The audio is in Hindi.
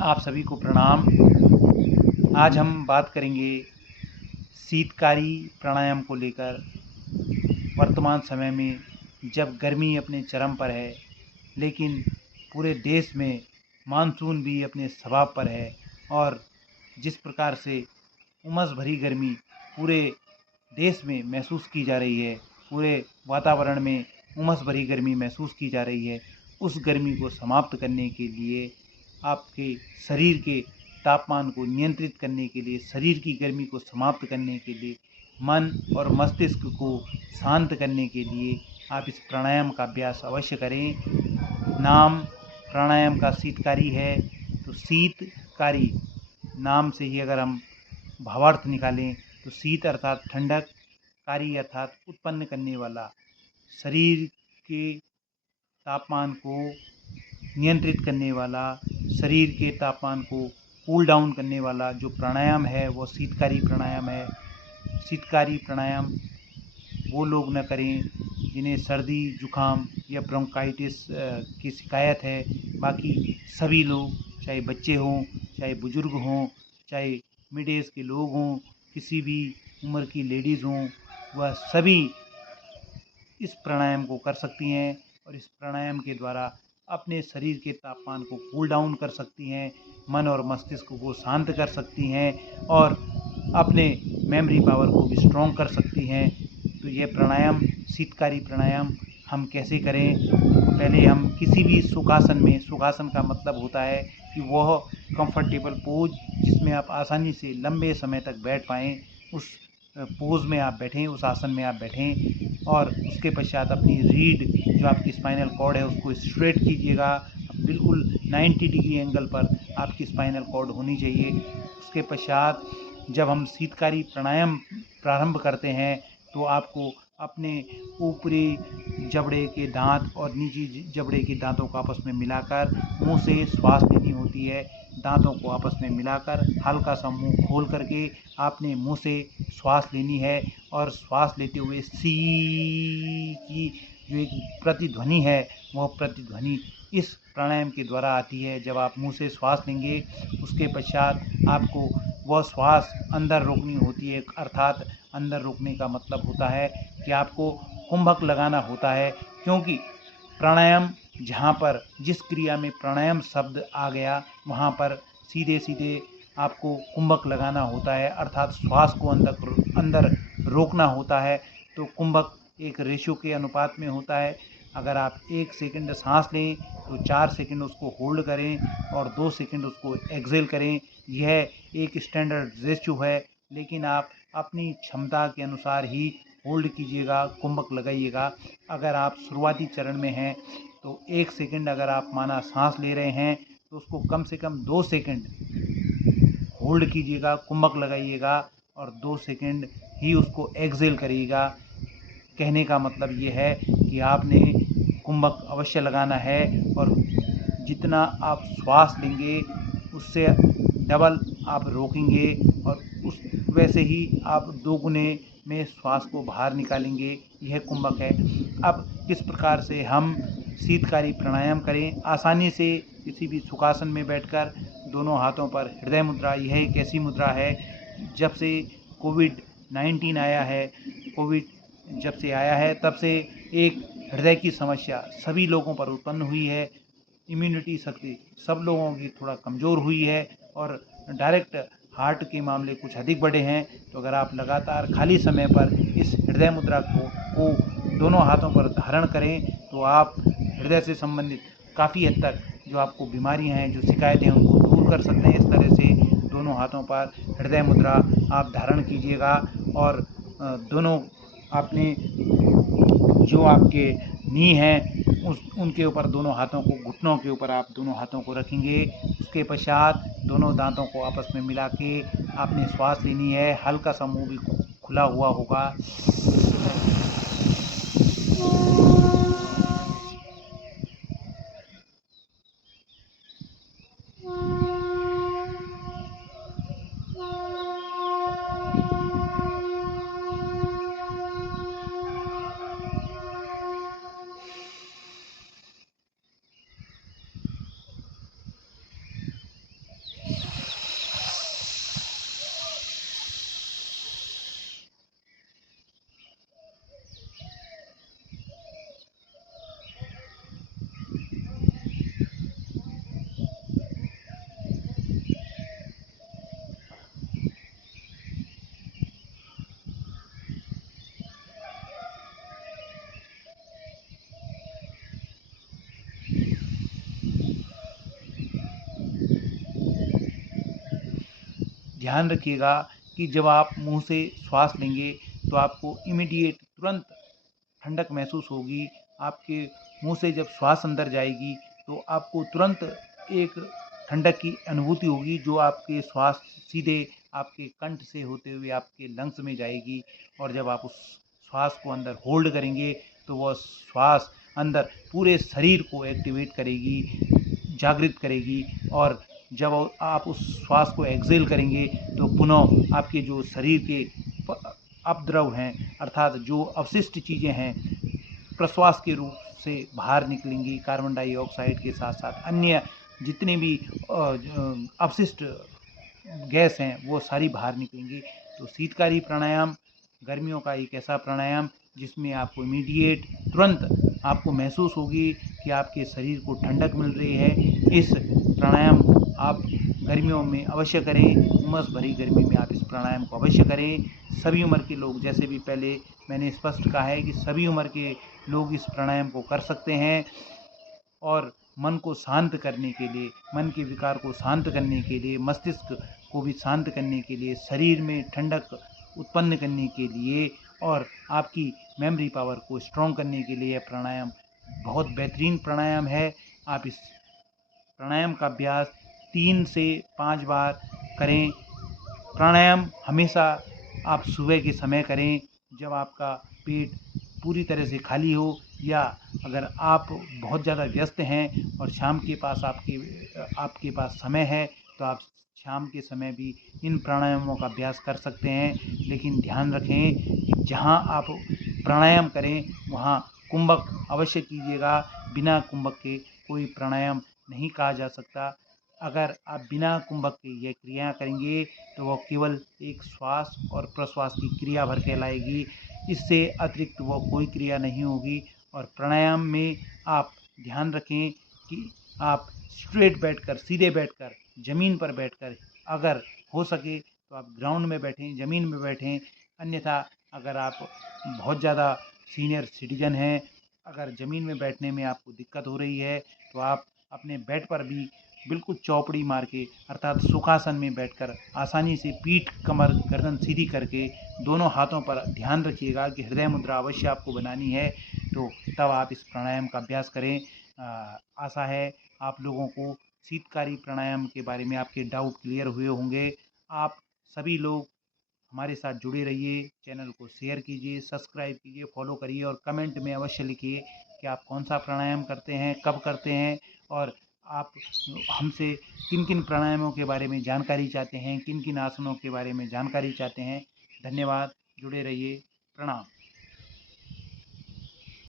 आप सभी को प्रणाम। आज हम बात करेंगे शीतकारी प्राणायाम को लेकर। वर्तमान समय में जब गर्मी अपने चरम पर है, लेकिन पूरे देश में मानसून भी अपने स्वभाव पर है और जिस प्रकार से उमस भरी गर्मी पूरे देश में महसूस की जा रही है, पूरे वातावरण में उमस भरी गर्मी महसूस की जा रही है, उस गर्मी को समाप्त करने के लिए, आपके शरीर के तापमान को नियंत्रित करने के लिए, शरीर की गर्मी को समाप्त करने के लिए, मन और मस्तिष्क को शांत करने के लिए आप इस प्राणायाम का अभ्यास अवश्य करें। नाम प्राणायाम का शीतकारी है, तो शीतकारी नाम से ही अगर हम भावार्थ निकालें तो शीत अर्थात ठंडक, कारी अर्थात उत्पन्न करने वाला, शरीर के तापमान को नियंत्रित करने वाला, शरीर के तापमान को कूल डाउन करने वाला जो प्राणायाम है वो शीतकारी प्राणायाम है। शीतकारी प्राणायाम वो लोग न करें जिन्हें सर्दी जुखाम या ब्रोंकाइटिस की शिकायत है। बाकी सभी लोग, चाहे बच्चे हों, चाहे बुजुर्ग हों, चाहे मिड एज के लोग हों, किसी भी उम्र की लेडीज़ हों, वह सभी इस प्राणायाम को कर सकती हैं और इस प्राणायाम के द्वारा अपने शरीर के तापमान को कूल डाउन कर सकती हैं, मन और मस्तिष्क को शांत कर सकती हैं और अपने मेमोरी पावर को भी स्ट्रॉन्ग कर सकती हैं। तो यह प्राणायाम, शीतकारी प्राणायाम हम कैसे करें? पहले हम किसी भी सुखासन में, सुखासन का मतलब होता है कि वह कंफर्टेबल पोज जिसमें आप आसानी से लंबे समय तक बैठ पाएँ, उस पोज में आप बैठें, उस आसन में आप बैठें और उसके पश्चात अपनी रीढ़ जो आपकी स्पाइनल कॉर्ड है उसको स्ट्रेट कीजिएगा। बिल्कुल 90 डिग्री एंगल पर आपकी स्पाइनल कॉर्ड होनी चाहिए। उसके पश्चात जब हम शीतकारी प्राणायाम प्रारंभ करते हैं तो आपको अपने ऊपरी जबड़े के दांत और निजी जबड़े के दांतों को आपस में मिलाकर मुंह से श्वास लेनी होती है। दांतों को आपस में मिलाकर हल्का सा मुंह खोल करके आपने मुंह से श्वास लेनी है और श्वास लेते हुए सी की जो एक प्रतिध्वनि है, वह प्रतिध्वनि इस प्राणायाम के द्वारा आती है। जब आप मुंह से श्वास लेंगे उसके पश्चात आपको वह श्वास अंदर रोकनी होती है, अर्थात अंदर रोकने का मतलब होता है कि आपको कुंभक लगाना होता है, क्योंकि प्राणायाम जहाँ पर जिस क्रिया में प्राणायाम शब्द आ गया वहाँ पर सीधे सीधे आपको कुंभक लगाना होता है, अर्थात श्वास को अंदर रोकना होता है। तो कुंभक एक रेशो के अनुपात में होता है। अगर आप 1 सेकंड सांस लें तो 4 सेकंड उसको होल्ड करें और 2 सेकंड उसको एक्सेल करें। यह एक स्टैंडर्ड रेशो है, लेकिन आप अपनी क्षमता के अनुसार ही होल्ड कीजिएगा, कुंभक लगाइएगा। अगर आप शुरुआती चरण में हैं तो 1 सेकंड अगर आप माना सांस ले रहे हैं तो उसको कम से कम 2 सेकंड होल्ड कीजिएगा, कुंभक लगाइएगा और 2 सेकंड ही उसको एक्सेल करिएगा। कहने का मतलब ये है कि आपने कुंभक अवश्य लगाना है और जितना आप श्वास लेंगे उससे डबल आप रोकेंगे और उस वैसे ही आप दोगुने में श्वास को बाहर निकालेंगे। यह कुंभक है। अब किस प्रकार से हम शीतकारी प्राणायाम करें? आसानी से किसी भी सुखासन में बैठकर दोनों हाथों पर हृदय मुद्रा। यह एक ऐसी मुद्रा है, जब से कोविड-19 आया है, कोविड जब से आया है तब से एक हृदय की समस्या सभी लोगों पर उत्पन्न हुई है। इम्यूनिटी शक्ति सब लोगों की थोड़ा कमज़ोर हुई है और डायरेक्ट हार्ट के मामले कुछ अधिक बढ़े हैं। तो अगर आप लगातार खाली समय पर इस हृदय मुद्रा को दोनों हाथों पर धारण करें तो आप हृदय से संबंधित काफ़ी हद तक जो आपको बीमारियां हैं, जो शिकायतें हैं, उनको दूर कर सकते हैं। इस तरह से दोनों हाथों पर हृदय मुद्रा आप धारण कीजिएगा और दोनों अपने जो आपके नी हैं उनके ऊपर दोनों हाथों को, घुटनों के ऊपर आप दोनों हाथों को रखेंगे। उसके पश्चात दोनों दांतों को आपस में मिला के आपने श्वास लेनी है। हल्का सा मुंह भी खुला हुआ होगा। ध्यान रखिएगा कि जब आप मुंह से श्वास लेंगे तो आपको इमीडिएट तुरंत ठंडक महसूस होगी। आपके मुंह से जब श्वास अंदर जाएगी तो आपको तुरंत एक ठंडक की अनुभूति होगी, जो आपके श्वास सीधे आपके कंठ से होते हुए आपके लंग्स में जाएगी। और जब आप उस श्वास को अंदर होल्ड करेंगे तो वह श्वास अंदर पूरे शरीर को एक्टिवेट करेगी, जागृत करेगी। और जब आप उस श्वास को एक्सेल करेंगे तो पुनः आपके जो शरीर के अपद्रव हैं, अर्थात जो अवशिष्ट चीज़ें हैं, प्रश्वास के रूप से बाहर निकलेंगी। कार्बन डाइऑक्साइड के साथ साथ अन्य जितने भी अवशिष्ट गैस हैं वो सारी बाहर निकलेंगी। तो शीतकारी प्राणायाम गर्मियों का एक ऐसा प्राणायाम जिसमें आपको इमीडिएट तुरंत आपको महसूस होगी कि आपके शरीर को ठंडक मिल रही है। इस प्राणायाम को आप गर्मियों में अवश्य करें, उमस भरी गर्मी में आप इस प्राणायाम को अवश्य करें। सभी उम्र के लोग, जैसे भी पहले मैंने स्पष्ट कहा है कि सभी उम्र के लोग इस प्राणायाम को कर सकते हैं। और मन को शांत करने के लिए, मन के विकार को शांत करने के लिए, मस्तिष्क को भी शांत करने के लिए, शरीर में ठंडक उत्पन्न करने के लिए और आपकी मेमोरी पावर को स्ट्रॉन्ग करने के लिए यह प्राणायाम बहुत बेहतरीन प्राणायाम है। आप इस प्राणायाम का अभ्यास 3 से 5 बार करें। प्राणायाम हमेशा आप सुबह के समय करें जब आपका पेट पूरी तरह से खाली हो, या अगर आप बहुत ज़्यादा व्यस्त हैं और शाम के पास आपके पास समय है तो आप शाम के समय भी इन प्राणायामों का अभ्यास कर सकते हैं। लेकिन ध्यान रखें कि जहां आप प्राणायाम करें वहां कुंभक अवश्य कीजिएगा। बिना कुंभक के कोई प्राणायाम नहीं कहा जा सकता। अगर आप बिना कुंभक के यह क्रिया करेंगे तो वह केवल एक श्वास और प्रश्वास की क्रिया भर कहलाएगी। इससे अतिरिक्त वह कोई क्रिया नहीं होगी। और प्राणायाम में आप ध्यान रखें कि आप स्ट्रेट बैठकर, सीधे बैठकर, ज़मीन पर बैठकर, अगर हो सके तो आप ग्राउंड में बैठें, ज़मीन में बैठें। अन्यथा अगर आप बहुत ज़्यादा सीनियर सिटीजन हैं, अगर ज़मीन में बैठने में आपको दिक्कत हो रही है तो आप अपने बेड पर भी बिल्कुल चौपड़ी मार के, अर्थात सुखासन में बैठकर आसानी से पीठ, कमर, गर्दन सीधी करके दोनों हाथों पर ध्यान रखिएगा कि हृदय मुद्रा अवश्य आपको बनानी है। तो तब आप इस प्राणायाम का अभ्यास करें। आशा है आप लोगों को शीतकारी प्राणायाम के बारे में आपके डाउट क्लियर हुए होंगे। आप सभी लोग हमारे साथ जुड़े रहिए, चैनल को शेयर कीजिए, सब्सक्राइब कीजिए, फॉलो करिए और कमेंट में अवश्य लिखिए कि आप कौन सा प्राणायाम करते हैं, कब करते हैं, और आप हमसे किन किन प्राणायामों के बारे में जानकारी चाहते हैं, किन किन आसनों के बारे में जानकारी चाहते हैं। धन्यवाद, जुड़े रहिए, प्रणाम।